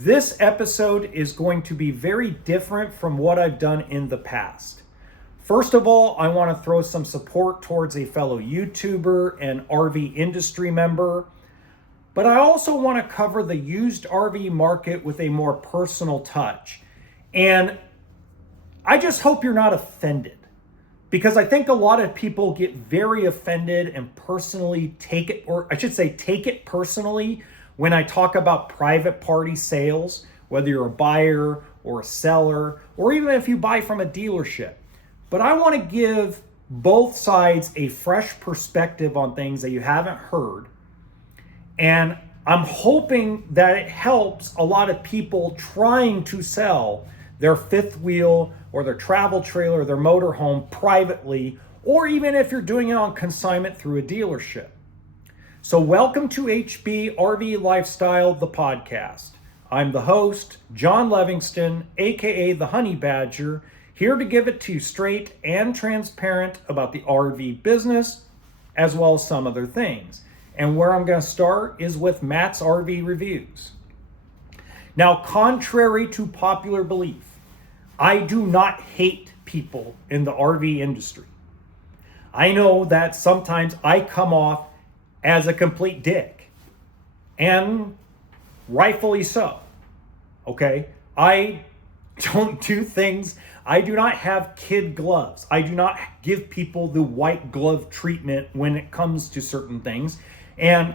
This episode is going to be very different from what I've done in the past. First of all, I want to throw some support towards a fellow YouTuber and RV industry member, but I also want to cover the used RV market with a more personal touch. And I just hope you're not offended, because I think a lot of people get very offended and personally take it personally when I talk about private party sales, whether you're a buyer or a seller, or even if you buy from a dealership. But I want to give both sides a fresh perspective on things that you haven't heard. And I'm hoping that it helps a lot of people trying to sell their fifth wheel or their travel trailer or their motorhome privately, or even if you're doing it on consignment through a dealership. So welcome to HB RV Lifestyle, the podcast. I'm the host, John Levingston, aka the Honey Badger, here to give it to you straight and transparent about the RV business, as well as some other things. And where I'm going to start is with Matt's RV Reviews. Now, contrary to popular belief, I do not hate people in the RV industry. I know that sometimes I come off as a complete dick, and rightfully so. Okay, I don't do things. I do not have kid gloves. I do not give people the white glove treatment when it comes to certain things, and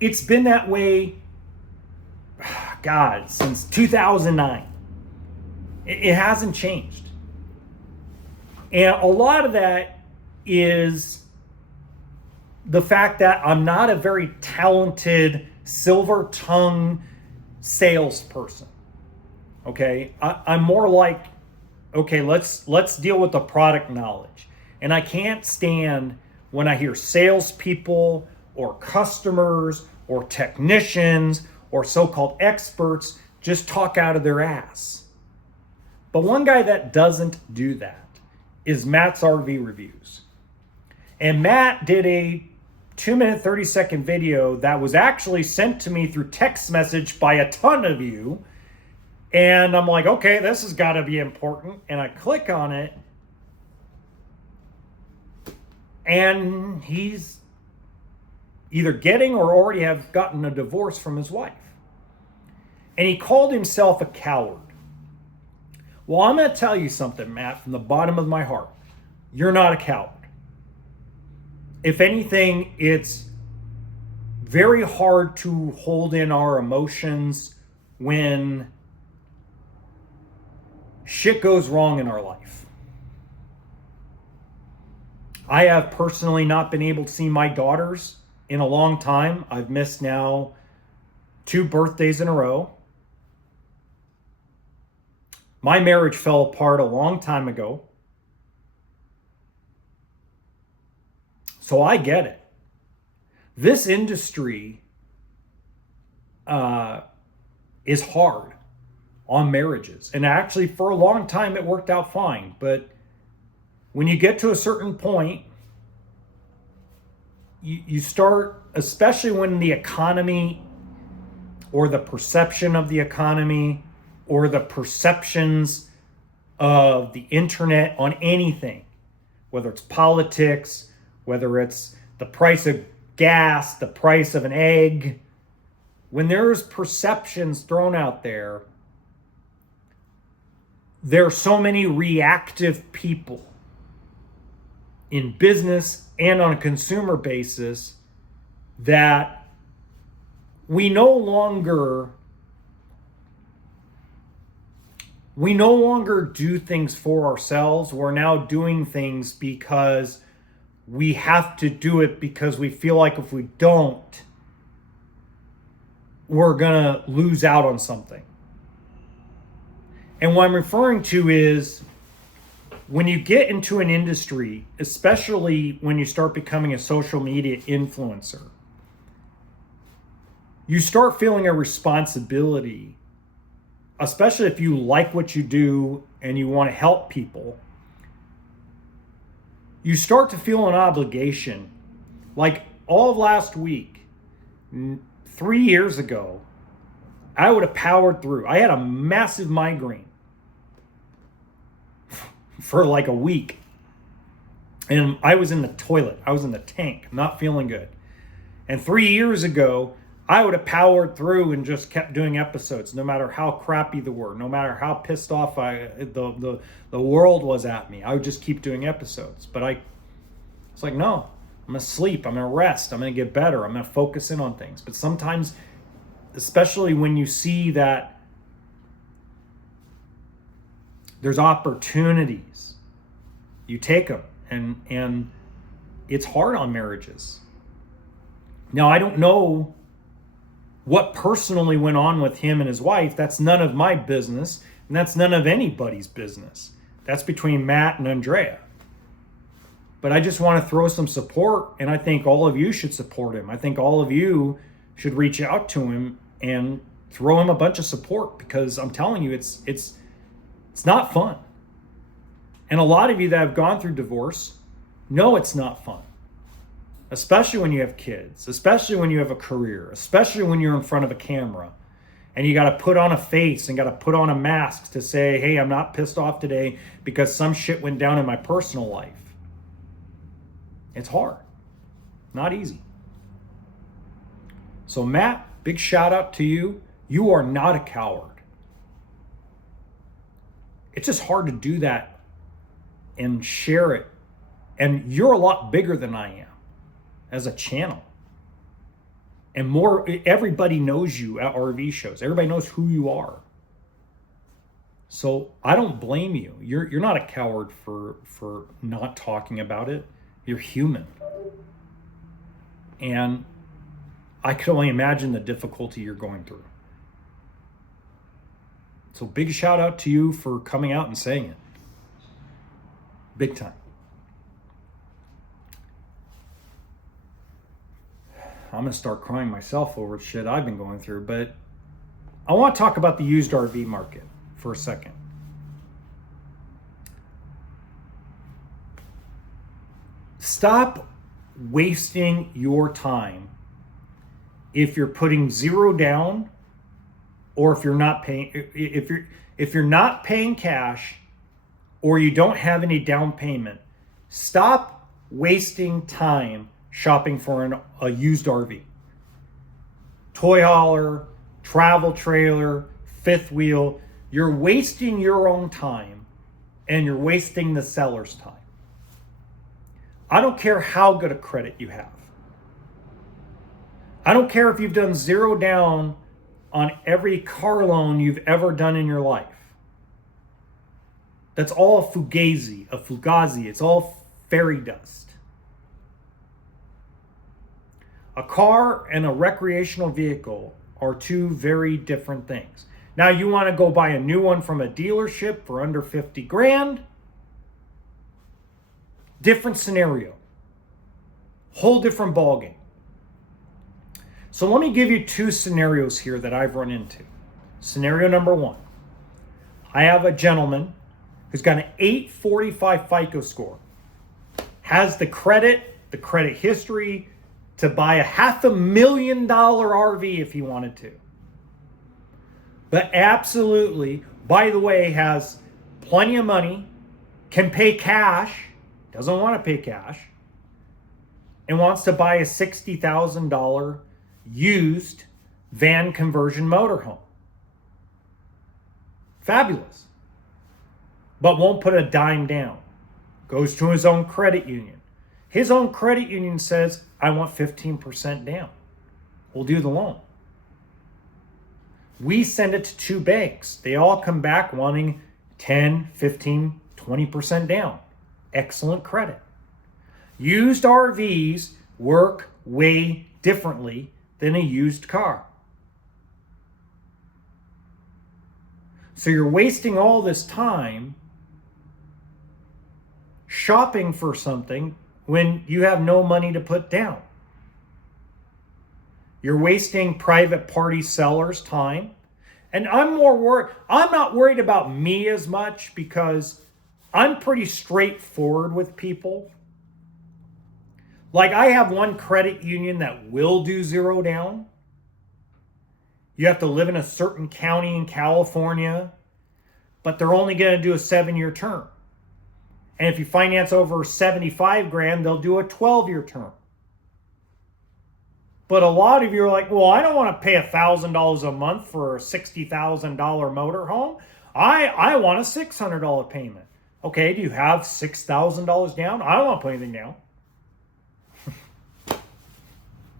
it's been that way, God, since 2009. It hasn't changed, and a lot of that is the fact that I'm not a very talented silver tongue salesperson. Okay, I'm more like, okay, let's deal with the product knowledge. And I can't stand when I hear salespeople or customers or technicians or so-called experts just talk out of their ass. But one guy that doesn't do that is Matt's RV Reviews. And Matt did a 2-minute, 30-second video that was actually sent to me through text message by a ton of you. And I'm like, okay, this has got to be important. And I click on it. And he's either getting or already have gotten a divorce from his wife. And he called himself a coward. Well, I'm going to tell you something, Matt, from the bottom of my heart. You're not a coward. If anything, it's very hard to hold in our emotions when shit goes wrong in our life. I have personally not been able to see my daughters in a long time. I've missed now 2 birthdays in a row. My marriage fell apart a long time ago. So I get it. This industry is hard on marriages. And actually, for a long time, it worked out fine. But when you get to a certain point, you start, especially when the economy or the perception of the economy or the perceptions of the internet on anything, whether it's politics, whether it's the price of gas, the price of an egg, when there's perceptions thrown out there, there are so many reactive people in business and on a consumer basis that we no longer do things for ourselves. We're now doing things because we have to do it, because we feel like if we don't, we're going to lose out on something. And what I'm referring to is when you get into an industry, especially when you start becoming a social media influencer, you start feeling a responsibility, especially if you like what you do and you want to help people. You start to feel an obligation. Like all of last week, 3 years ago, I would have powered through. I had a massive migraine for like a week. And I was in the toilet. I was in the tank, not feeling good. And 3 years ago, I would have powered through and just kept doing episodes, no matter how crappy they were, no matter how pissed off the world was at me. I would just keep doing episodes. But it's like, no, I'm going to sleep. I'm going to rest. I'm going to get better. I'm going to focus in on things. But sometimes, especially when you see that there's opportunities, you take them. And it's hard on marriages. Now, I don't know what personally went on with him and his wife. That's none of my business, and that's none of anybody's business. That's between Matt and Andrea. But I just want to throw some support, and I think all of you should support him. I think all of you should reach out to him and throw him a bunch of support, because I'm telling you, it's not fun. And a lot of you that have gone through divorce know it's not fun, especially when you have kids, especially when you have a career, especially when you're in front of a camera and you got to put on a face and got to put on a mask to say, hey, I'm not pissed off today because some shit went down in my personal life. It's hard, not easy. So Matt, big shout out to you. You are not a coward. It's just hard to do that and share it. And you're a lot bigger than I am as a channel. And more, everybody knows you at RV shows. Everybody knows who you are. So I don't blame you. You're not a coward for not talking about it. You're human. And I could only imagine the difficulty you're going through. So big shout out to you for coming out and saying it. Big time. I'm going to start crying myself over shit I've been going through, but I want to talk about the used RV market for a second. Stop wasting your time if you're putting zero down, or if you're not paying, if you're not paying cash, or you don't have any down payment. Stop wasting time shopping for a used RV. Toy hauler, travel trailer, fifth wheel. You're wasting your own time, and you're wasting the seller's time. I don't care how good a credit you have. I don't care if you've done zero down on every car loan you've ever done in your life. That's all a fugazi. It's all fairy dust. A car and a recreational vehicle are two very different things. Now, you want to go buy a new one from a dealership for under 50 grand. Different scenario. Whole different ballgame. So let me give you two scenarios here that I've run into. Scenario number one. I have a gentleman who's got an 845 FICO score, has the credit history to buy a $500,000 RV if he wanted to. But absolutely, by the way, has plenty of money, can pay cash, doesn't want to pay cash, and wants to buy a $60,000 used van conversion motorhome. Fabulous. But won't put a dime down. Goes to his own credit union. His own credit union says, I want 15% down. We'll do the loan. We send it to two banks. They all come back wanting 10, 15, 20% down. Excellent credit. Used RVs work way differently than a used car. So you're wasting all this time shopping for something when you have no money to put down. You're wasting private party sellers' time. And I'm not worried about me as much, because I'm pretty straightforward with people. Like, I have one credit union that will do zero down. You have to live in a certain county in California, but they're only going to do a 7-year term. And if you finance over 75 grand, they'll do a 12-year term. But a lot of you are like, well, I don't want to pay $1,000 a month for a $60,000 motorhome. I want a $600 payment. Okay, do you have $6,000 down? I don't want to put anything down.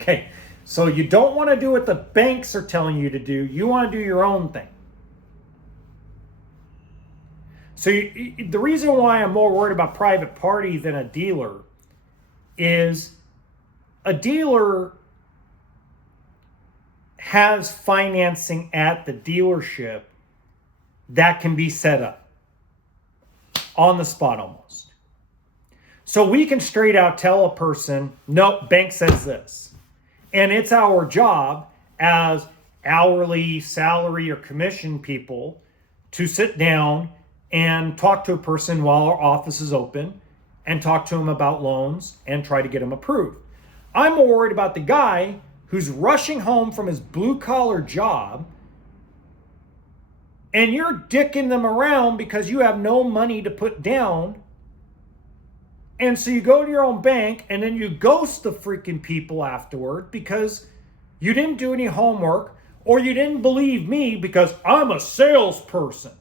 Okay, so you don't want to do what the banks are telling you to do. You want to do your own thing. So the reason why I'm more worried about private party than a dealer is a dealer has financing at the dealership that can be set up on the spot almost. So we can straight out tell a person, nope, bank says this. And it's our job as hourly, salary, or commission people to sit down and talk to a person while our office is open and talk to them about loans and try to get them approved. I'm more worried about the guy who's rushing home from his blue-collar job and you're dicking them around because you have no money to put down. And so you go to your own bank and then you ghost the freaking people afterward because you didn't do any homework or you didn't believe me because I'm a salesperson.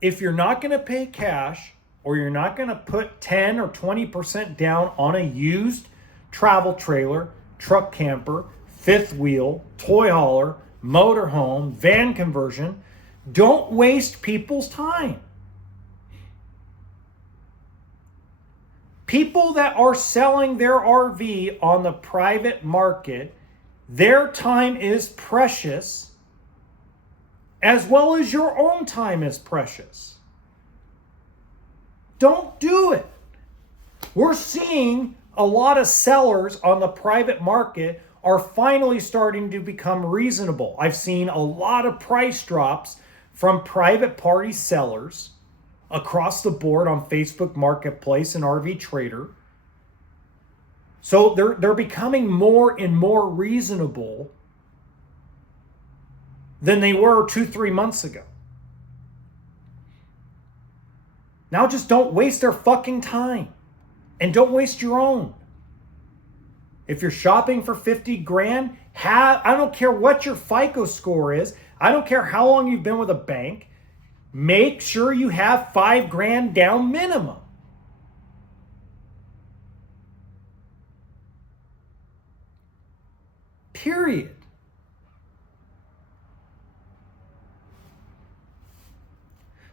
If you're not going to pay cash or you're not going to put 10 or 20% down on a used travel trailer, truck camper, fifth wheel, toy hauler, motorhome, van conversion, don't waste people's time. People that are selling their RV on the private market, their time is precious, as well as your own time is precious. Don't do it. We're seeing a lot of sellers on the private market are finally starting to become reasonable. I've seen a lot of price drops from private party sellers across the board on Facebook Marketplace and RV Trader. So they're becoming more and more reasonable than they were 2-3 months ago. Now just don't waste their fucking time. And don't waste your own. If you're shopping for 50 grand, I don't care what your FICO score is. I don't care how long you've been with a bank. Make sure you have 5 grand down minimum. Period.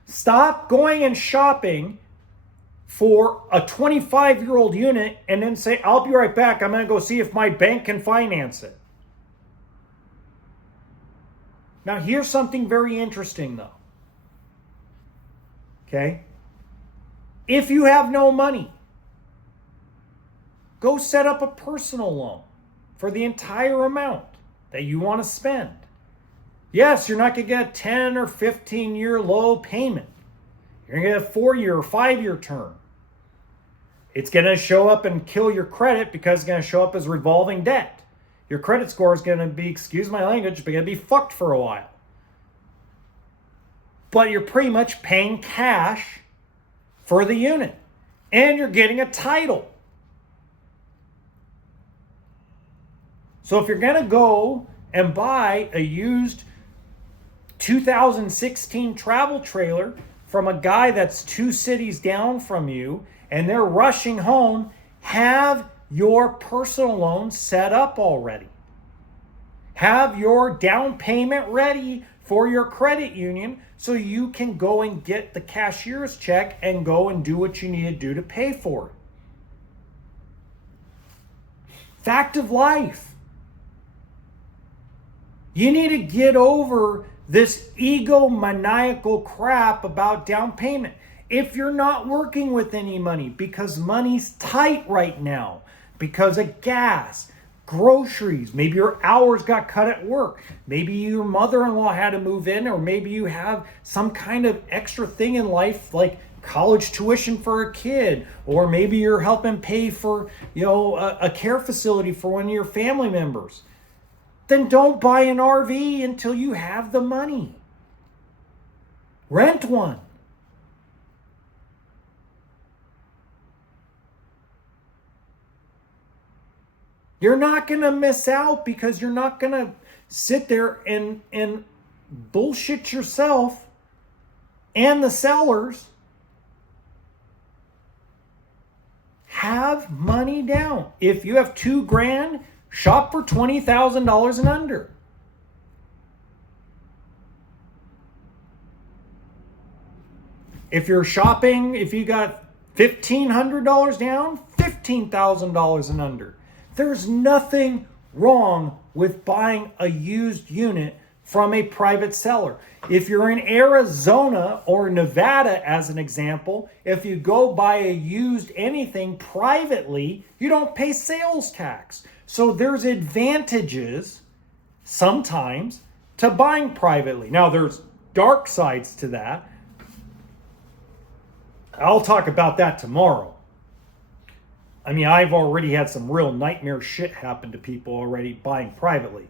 Stop going and shopping for a 25-year-old unit and then say, I'll be right back. I'm going to go see if my bank can finance it. Now, here's something very interesting, though. Okay? If you have no money, go set up a personal loan for the entire amount that you want to spend. Yes, you're not going to get a 10 or 15-year low payment. You're going to get a 4-year or 5-year term. It's going to show up and kill your credit because it's going to show up as revolving debt. Your credit score is going to be, excuse my language, but going to be fucked for a while. But you're pretty much paying cash for the unit. And you're getting a title. So if you're going to go and buy a used 2016 travel trailer from a guy that's 2 cities down from you and they're rushing home, have your personal loan set up already. Have your down payment ready for your credit union so you can go and get the cashier's check and go and do what you need to do to pay for it. Fact of life. You need to get over this egomaniacal crap about down payment. If you're not working with any money because money's tight right now, because of gas, groceries, maybe your hours got cut at work, maybe your mother-in-law had to move in, or maybe you have some kind of extra thing in life like college tuition for a kid, or maybe you're helping pay for, a care facility for one of your family members, then don't buy an RV until you have the money. Rent one. You're not going to miss out because you're not going to sit there and bullshit yourself and the sellers. Have money down. If you have $2,000, shop for $20,000 and under. If you're shopping, if you got $1,500 down, $15,000 and under. There's nothing wrong with buying a used unit from a private seller. If you're in Arizona or Nevada, as an example, if you go buy a used anything privately, you don't pay sales tax. So there's advantages sometimes to buying privately. Now, there's dark sides to that. I'll talk about that tomorrow. I mean, I've already had some real nightmare shit happen to people already buying privately.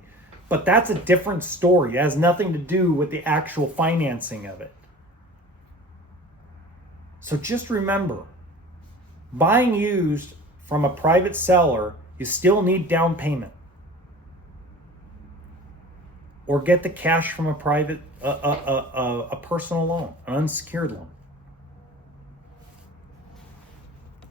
But that's a different story. It has nothing to do with the actual financing of it. So just remember, buying used from a private seller, you still need down payment. Or get the cash from a personal loan, an unsecured loan.